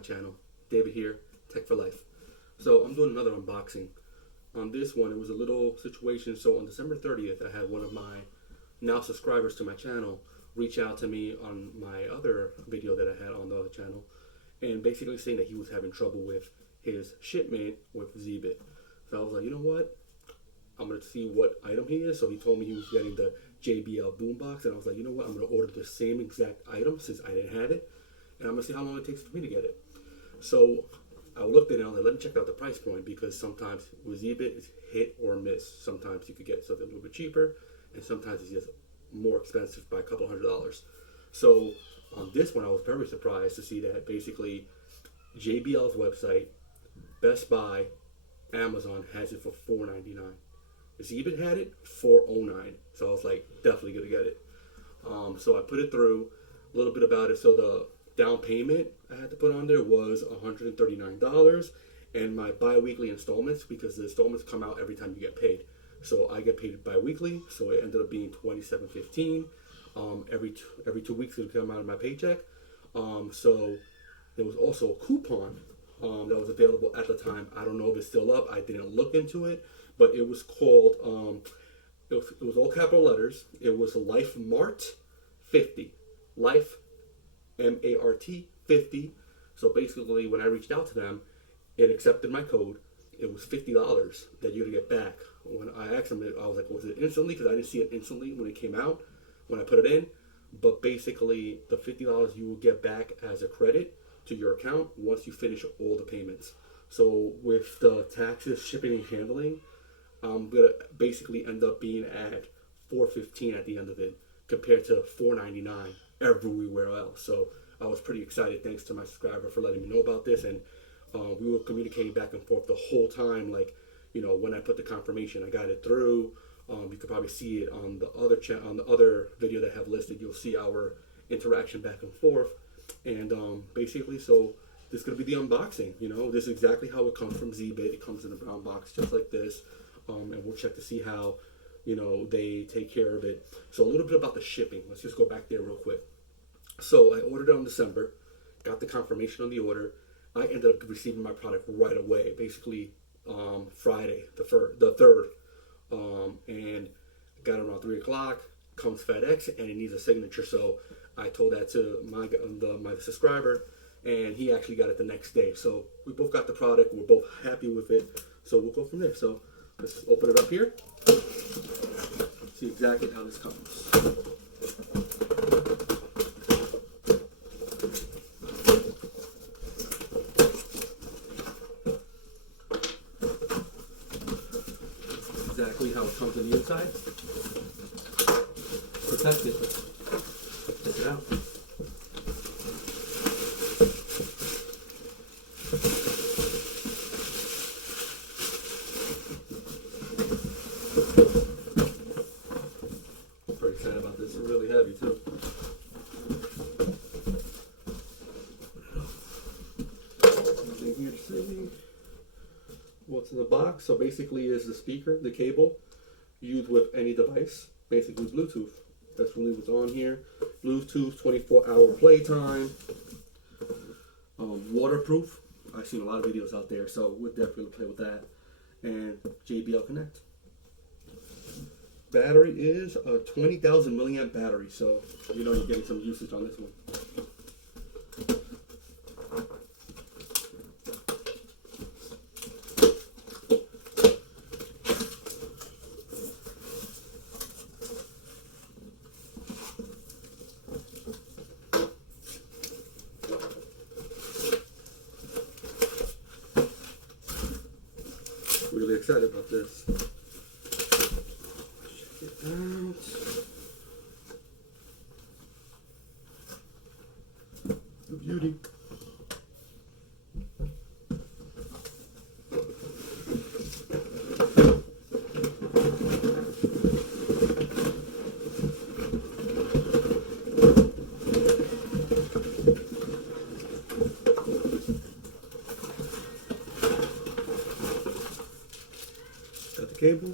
channel. David here, Tech for Life. So I'm doing another unboxing. On this one, it was a little situation. So on December 30th, I had one of my now subscribers to my channel reach out to me on my other video that I had on the other channel, and basically saying that he was having trouble with his shipment with Zebit. So I was like, you know what? I'm going to see what item he is. So he told me he was getting the JBL Boombox, and I was like, you know what? I'm going to order the same exact item since I didn't have it, and I'm going to see how long it takes for me to get it. So I looked at it and I was like, let me check out the price point, because sometimes with Zebit, it's hit or miss. Sometimes you could get something a little bit cheaper, and sometimes it's just more expensive by a couple $100s. So on this one, I was very surprised to see that basically JBL's website, Best Buy, Amazon has it for $4.99. Zebit had it $4.09. So I was like, definitely gonna get it. So I put it through. A little bit about it. So the down payment I had to put on there was $139, and my bi-weekly installments, because the installments come out every time you get paid. So I get paid bi-weekly, so it ended up being $27.15. Every 2 weeks it would come out of my paycheck. So there was also a coupon that was available at the time. I don't know if it's still up. I didn't look into it, but it was called, it was all capital letters. It was Life Mart 50. Life, M-A-R-T, 50. So basically, when I reached out to them, it accepted my code. It was $50 that you're gonna get back. When I asked them, I was like, was it instantly? Because I didn't see it instantly when it came out, when I put it in. But basically, the $50 you will get back as a credit to your account once you finish all the payments. So with the taxes, shipping, and handling, I'm gonna basically end up being at $4.15 at the end of it, compared to $4.99 everywhere else. So I was pretty excited, thanks to my subscriber for letting me know about this. And we were communicating back and forth the whole time. Like, you know, when I put the confirmation, I got it through. You could probably see it on the other on the other video that I have listed. You'll see our interaction back and forth. And basically, so this is gonna be the unboxing. You know, this is exactly how it comes from Zebit. It comes in a brown box just like this. And we'll check to see how, you know, they take care of it. So a little bit about the shipping. Let's just go back there real quick. So I ordered it in December, got the confirmation on the order. I ended up receiving my product right away, basically Friday, the 3rd, and got it around 3 o'clock. Comes FedEx, and it needs a signature. So I told that to my subscriber, and he actually got it the next day. So we both got the product. We're both happy with it. So we'll go from there. So let's open it up here. See exactly how this comes. Exactly how it comes on the inside. Protected. Check it out. I'm pretty excited about this. It's really heavy too. Nothing here to see. What's in the box? So basically is the speaker, the cable, used with any device, basically Bluetooth. That's really what's on here. Bluetooth, 24-hour playtime, waterproof. I've seen a lot of videos out there, so we'll definitely play with that. And JBL Connect. Battery is a 20,000 milliamp battery, so you know you're getting some usage on this one. Really excited about this. Check it out. The beauty. Got the cable.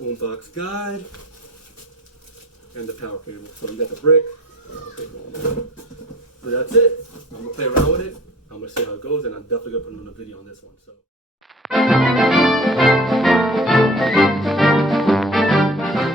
Boombox guide. And the power cable. So you got the brick, Okay, but that's it. I'm gonna play around with it. I'm gonna see how it goes, and I'm definitely gonna put another video on this one. So.